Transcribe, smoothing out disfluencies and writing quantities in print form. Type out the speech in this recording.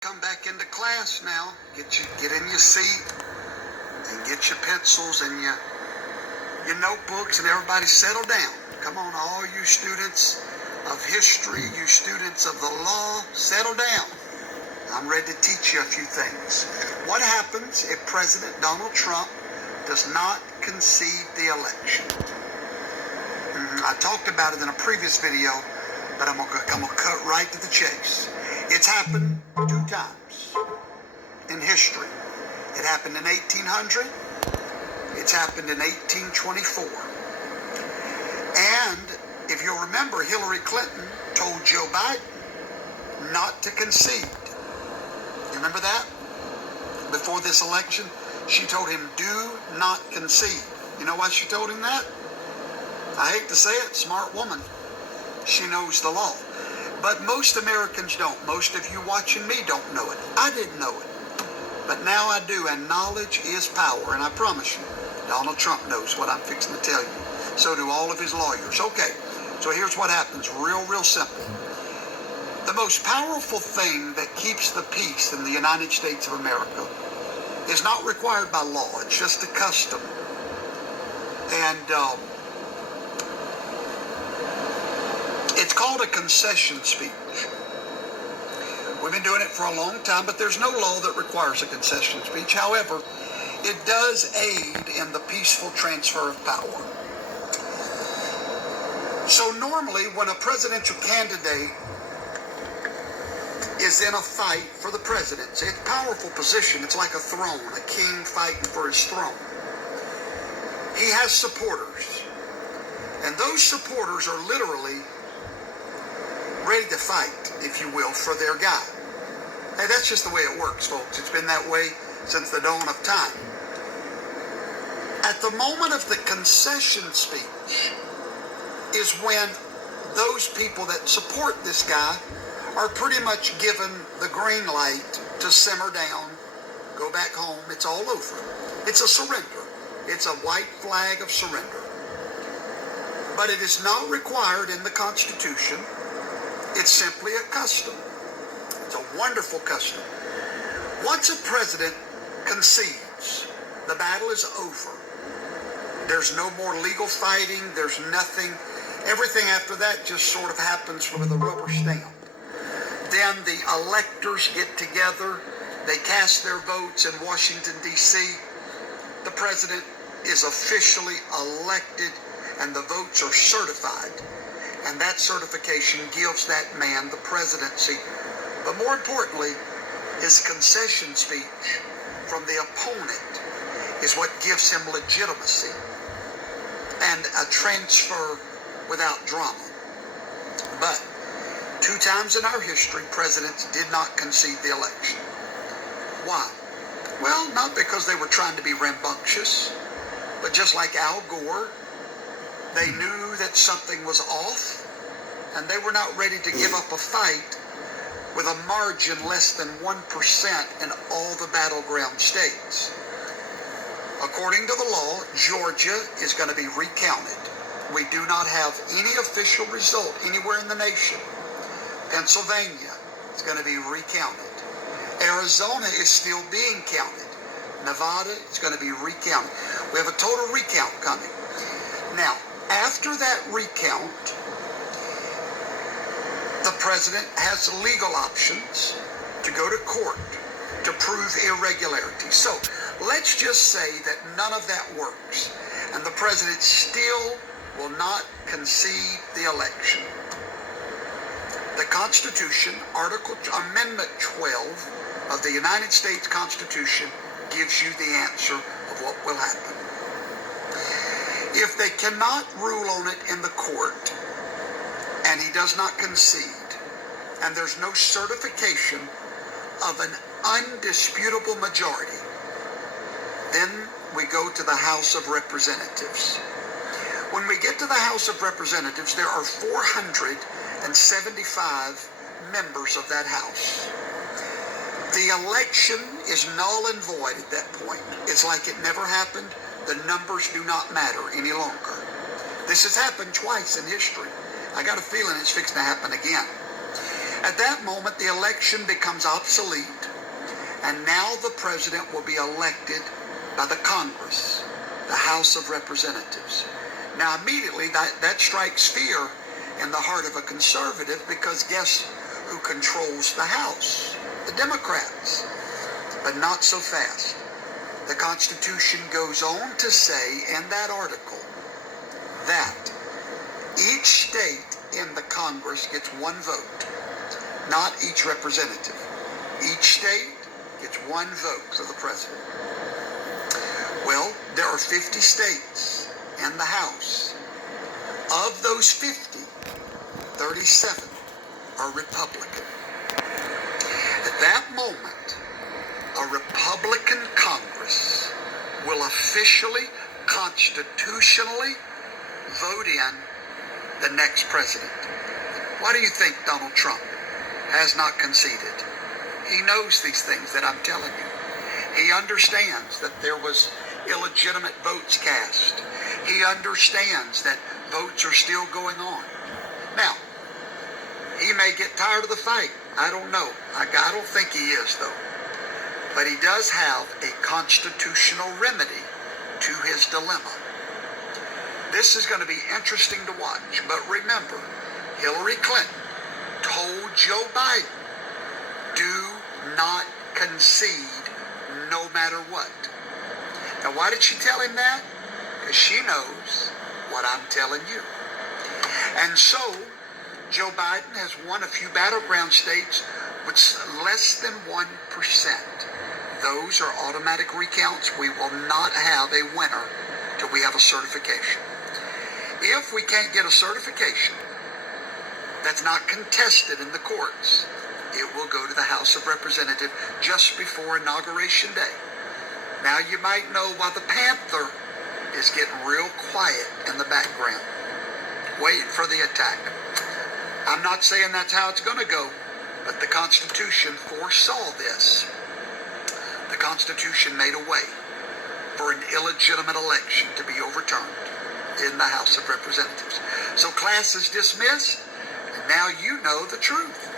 Come back into class now. Get in your seat and get your pencils and your notebooks, and everybody settle down. Come on, all you students of history, you students of the law, settle down. I'm ready to teach you a few things. What happens if President Donald Trump does not concede the election? I talked about it in a previous video, but I'm gonna cut right to the chase. It's happened 2 times in history. It happened in 1800. It's happened in 1824. And if you'll remember, Hillary Clinton told Joe Biden not to concede. You remember that? Before this election, she told him, do not concede. You know why she told him that? I hate to say it, smart woman. She knows the law. But most Americans don't. Most of you watching me don't know it. I didn't know it. But now I do, and knowledge is power. And I promise you, Donald Trump knows what I'm fixing to tell you. So do all of his lawyers. Okay, so here's what happens. Real simple. The most powerful thing that keeps the peace in the United States of America is not required by law. It's just a custom. And it's called a concession speech. We've been doing it for a long time, but there's no law that requires a concession speech. However, it does aid in the peaceful transfer of power. So normally when a presidential candidate is in a fight for the presidency, it's a powerful position. It's like a throne, a king fighting for his throne. He has supporters, and those supporters are literally ready to fight, if you will, for their guy. Hey, that's just the way it works, folks. It's been that way since the dawn of time. At the moment of the concession speech is when those people that support this guy are pretty much given the green light to simmer down, go back home. It's all over. It's a surrender. It's a white flag of surrender. But it is not required in the Constitution. It's simply a custom. It's a wonderful custom. Once a president concedes, the battle is over. There's no more legal fighting. There's nothing. Everything after that just sort of happens with a rubber stamp. Then the electors get together. They cast their votes in Washington, D.C. The president is officially elected, and the votes are certified. And that certification gives that man the presidency. But more importantly, his concession speech from the opponent is what gives him legitimacy and a transfer without drama. But 2 times in our history, presidents did not concede the election. Why? Well, not because they were trying to be rambunctious, but just like Al Gore, they knew that something was off, and they were not ready to give up a fight with a margin less than 1% in all the battleground states. According to the law, Georgia is going to be recounted. We do not have any official result anywhere in the nation. Pennsylvania is going to be recounted. Arizona is still being counted. Nevada is going to be recounted. We have a total recount coming. Now, after that recount, the president has legal options to go to court to prove irregularity. So let's just say that none of that works, and the president still will not concede the election. The Constitution, Amendment 12 of the United States Constitution, gives you the answer of what will happen. If they cannot rule on it in the court, and he does not concede, and there's no certification of an undisputable majority, then we go to the House of Representatives. When we get to the House of Representatives, there are 475 members of that House. The election is null and void at that point. It's like it never happened. The numbers do not matter any longer. This has happened twice in history. I got a feeling it's fixing to happen again. At that moment, the election becomes obsolete, and now the president will be elected by the Congress, the House of Representatives. Now, immediately, that strikes fear in the heart of a conservative, because guess who controls the House? The Democrats. But not so fast. The Constitution goes on to say in that article that each state in the Congress gets one vote, not each representative. Each state gets one vote for the president. Well, there are 50 states in the House. Of those 50, 37 are Republican. At that moment, a Republican Congress will officially, constitutionally vote in the next president. Why do you think Donald Trump has not conceded? He knows these things that I'm telling you. He understands that there was illegitimate votes cast. He understands that votes are still going on. Now, he may get tired of the fight. I don't know. I don't think he is, though. But he does have a constitutional remedy to his dilemma. This is going to be interesting to watch. But remember, Hillary Clinton told Joe Biden, do not concede no matter what. Now, why did she tell him that? Because she knows what I'm telling you. And so, Joe Biden has won a few battleground states with less than 1%. Those are automatic recounts. We will not have a winner till we have a certification. If we can't get a certification that's not contested in the courts, it will go to the House of Representatives just before Inauguration Day. Now, you might know why the Panther is getting real quiet in the background, waiting for the attack. I'm not saying that's how it's going to go, but the Constitution foresaw this. The Constitution made a way for an illegitimate election to be overturned in the House of Representatives. So class is dismissed, and now you know the truth.